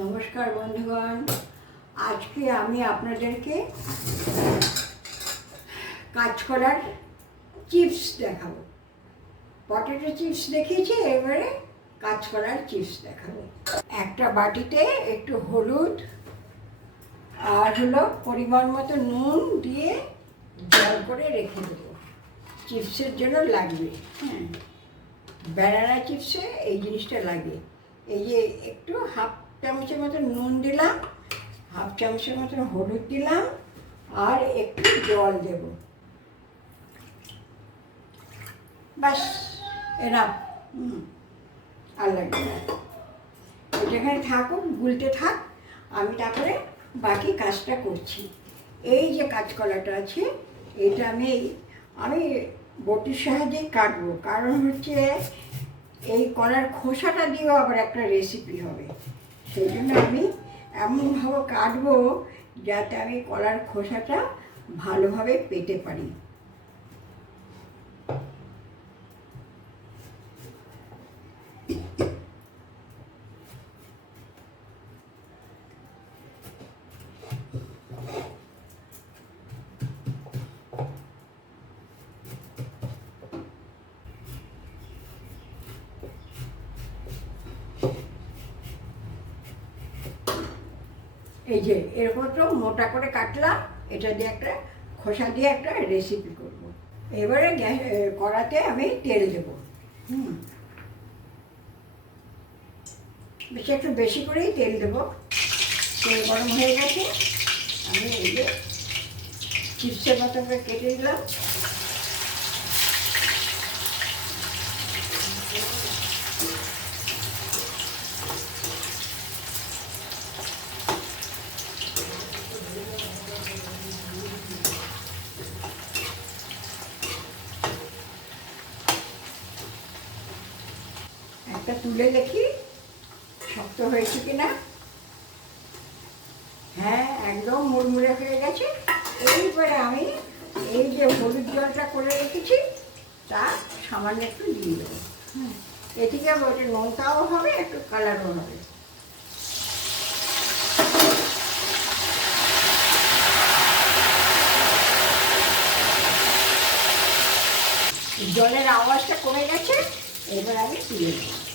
নমস্কার বন্ধুগণ। আজকে আমি আপনাদেরকে কাঁচকলার চিপস দেখাবো। পটেটো চিপস দেখিয়েছি? এবারে কাঁচকলার চিপস দেখাবো। একটা বাটিতে একটু হলুদ আর হলো পরিমাণ মতো নুন দিয়ে জল করে রেখে দেবো। চিপসের জন্য লাগবে হ্যাঁ। ব্যানানা চিপসে এই জিনিসটা লাগে। এই যে একটু হাফ চামচের মতো নুন দিলাম, হাফ চামচের মতো হলুদ দিলাম, আর একটু জল দেব। ব্যাস, এরা না। যেখানে থাকুক, গুলতে থাক, আমি তারপরে বাকি কাজটা করছি। এই যে কাঁচকলাটা আছে, এটা আমি আমি বটির সাহায্যে কাটবো, কারণ হচ্ছে এই কলার খোসাটা দিয়েও আবার একটা রেসিপি হবে। সেই জন্য আমি এমনভাবে কাটবো যাতে আমি কলার খোসাটা ভালোভাবে পেতে পারি। এই যে এরকম তো মোটা করে কাটলাম, এটা দিয়ে একটা খোসা দিয়ে একটা রেসিপি করব। এবারে গ্যাস কড়াতে আমি তেল দেব, হুম। বেশি একটু বেশি করেই তেল দেব। তেল গরম হয়ে গেছে, আমি এই যে চিপসের মতো করে কেটে দিলাম একটা তুলে দেখি, শক্ত হয়েছে কিনা? হ্যাঁ একদম মুড়মুড়ে হয়ে গেছে। এইবারে আমি এই যে হলুদ জলটা করে রেখেছি, তা সামান্য একটু দিয়ে দেবো। এদিকে ওটা লঙ্কাও হবে, একটু কালারও হবে। জলের আওয়াজটা কমে গেছে, এবার আমি তুলে দেবো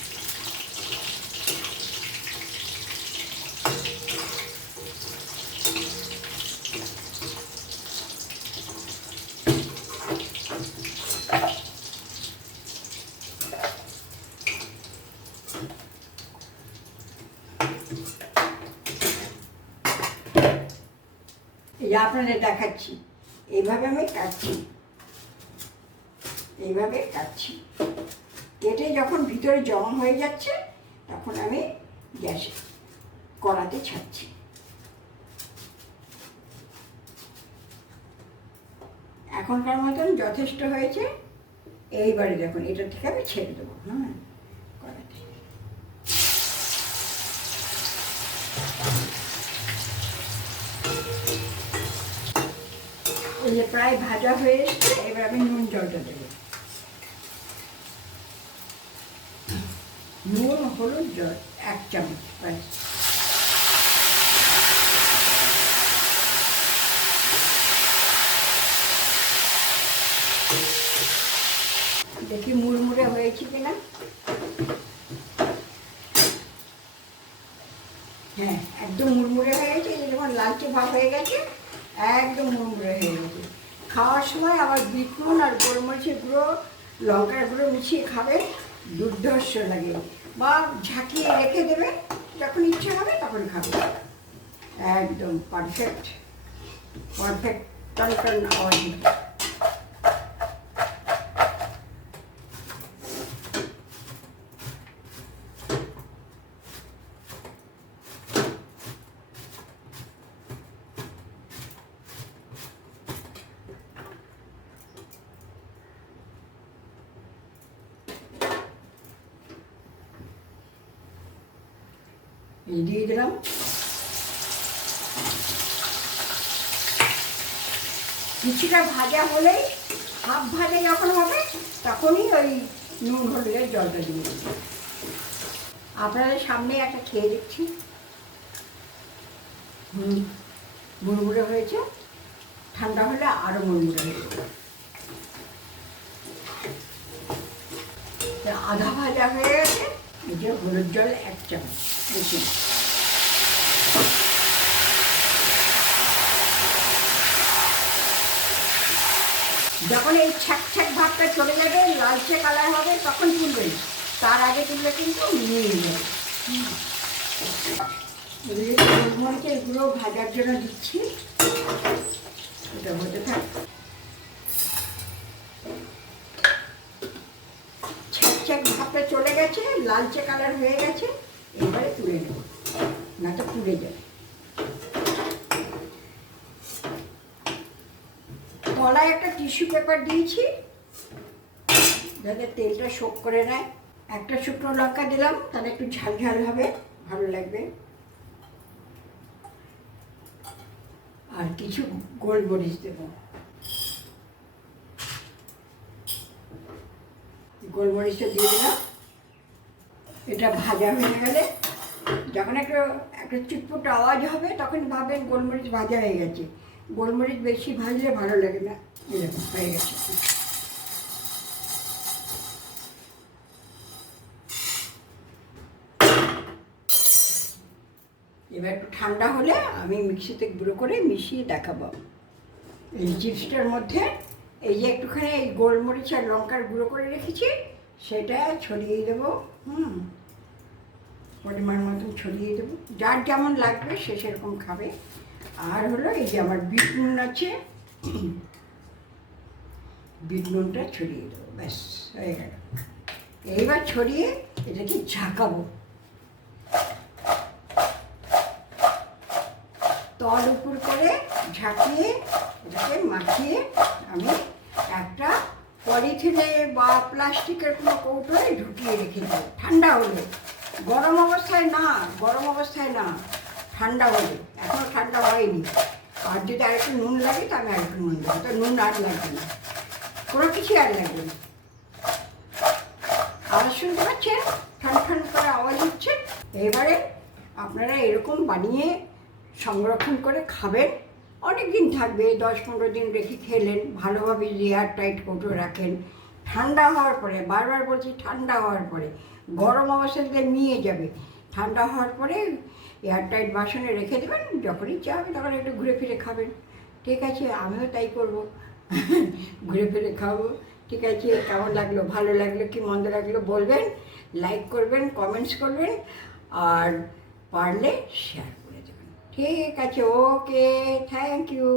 এই যে আপনাদের দেখাচ্ছি। এইভাবে আমি কাটছি। এইভাবে কাটছি। কেটে যখন ভিতরে জমা হয়ে যাচ্ছে, তখন আমি গ্যাসে কড়াতে ছাড়ছি। এখনকার মতন যথেষ্ট হয়েছে। এইবারে দেখুন এটা থেকে আমি ছেড়ে দেবো। হ্যাঁ। এই প্রায় ভাজা হয়ে এসছে, এবার আমি নুন জলটা দেবো। নুন, হলুদ, জল, এক চামচ, ব্যাস। দেখি মুড়মুড়ে হয়েছে কিনা। হ্যাঁ একদম মুড়মুড়ে হয়ে গেছে যখন লালচে ভাব হয়ে গেছে। একদম মুড়মুড়ে হয়ে গেছে। খাওয়ার সময় আবার বিকুন আর গোলমরিচের গুঁড়ো, লঙ্কার গুঁড়ো মিশিয়ে খাবে, দুর্ধর্ষ লাগে। বা ঝাঁকিয়ে রেখে দেবে, যখন ইচ্ছে হবে তখন খাবে। একদম পারফেক্ট পারফেক্ট টন টন আওয়াজ। দিয়ে দিলাম। কিছুটা ভাজা হলেই হাফ ভাজা যখন হবে, তখনই ওই নুন হলুদের জলটা দিয়ে দেবো আপনাদের সামনে একটা খেয়ে দেখছি। হুম মুড়মুড়ে হয়েছে। ঠান্ডা হলে আরও মুড়মুড়ে হয়ে তা আধা ভাজা হয়ে গেছে। এই যে হলুদ জল এক চামচ, বেশি যখন এই ছ্যাক ছ্যাক ভাবটা চলে যাবে লালচে কালার হবে, তখন তুলবেন তার আগে তুললে কিন্তু নিয়ে যাবে। গোলমরিচের ভাজার জন্য দিচ্ছি। এটা হতে থাক। ছ্যাক চলে গেছে, লালচে কালার হয়ে গেছে, এবারে তুলে নেব। না তো পুড়ে যাবে। তলায় একটা টিস্যু পেপার দিয়েছি, যাতে তেলটা শোক করে নেয়। একটা শুকনো লঙ্কা দিলাম, তাহলে একটু ঝাল ঝাল হবে, ভালো লাগবে। আর কিছু গোলমরিচ দেবো। গোলমরিচটা দিয়ে দিলাম। এটা ভাজা হয়ে গেলে যখন একটা একটা চিটপুট আওয়াজ হবে, তখন ভাবেন গোলমরিচ ভাজা হয়ে গেছে। গোলমরিচ বেশি ভাজলে ভালো লাগে না। এরকম হয়ে গেছে। এবার একটু ঠান্ডা হলে আমি মিক্সিতে গুঁড়ো করে মিশিয়ে দেখাবো। এই চিপসটার মধ্যে এই যে একটুখানি এই গোলমরিচ আর লঙ্কার গুঁড়ো করে রেখেছি, সেটা ছড়িয়ে দেবো। হুম। পরিমাণ মতন ছড়িয়ে দেবো। যার যেমন লাগবে সে সেরকম খাবে। আর হলো এই যে আমার বিট নুন আছে, বিট নুনটা ছড়িয়ে দেবো। ব্যাস, হয়ে গেল। এইবার ছড়িয়ে এটাকে ঝাঁকাবো। তল উপর করে ঝাঁকিয়ে এটাকে মাখিয়ে আমি একটা পলিথিনে বা প্লাস্টিকের কোনো কৌটোয় ঢুকিয়ে রেখে দেবো। ঠান্ডা হলে। গরম অবস্থায় না, গরম অবস্থায় না, ঠান্ডা হলে এখনও ঠান্ডা হয়নি। আর যদি আরেকটু নুন লাগে, তো আমি আরেকটু নুন দেবো। তো নুন আর লাগবে না। কোনো কিছু আর লাগবে না। আওয়াজ শুনতে পাচ্ছেন? ঠান ঠান করে আওয়াজ হচ্ছে। এবারে আপনারা এরকম বানিয়ে সংরক্ষণ করে খাবেন। অনেক দিন থাকবে, দশ পনেরো দিন রেখে খেলেন, ভালোভাবে এয়ার টাইট কৌটো রাখেন। ঠান্ডা হওয়ার পরে, বারবার বলছি ঠান্ডা হওয়ার পরে গরম অবস্থাতে নিয়ে যাবে। ঠান্ডা হওয়ার পরে এয়ারটাইট বাসনে রেখে দেবেন, যখনই ইচ্ছা হবে তখন একটু ঘুরে ফিরে খাবেন। ঠিক আছে, আমিও তাই করব। ঘুরে ফিরে খাব। ঠিক আছে, কেমন লাগল, ভালো লাগল, কি মন্দ লাগল বলবেন লাইক করবেন কমেন্টস করবেন, আর পারলে শেয়ার করে দেবেন। ঠিক আছে ওকে থ্যাংক ইউ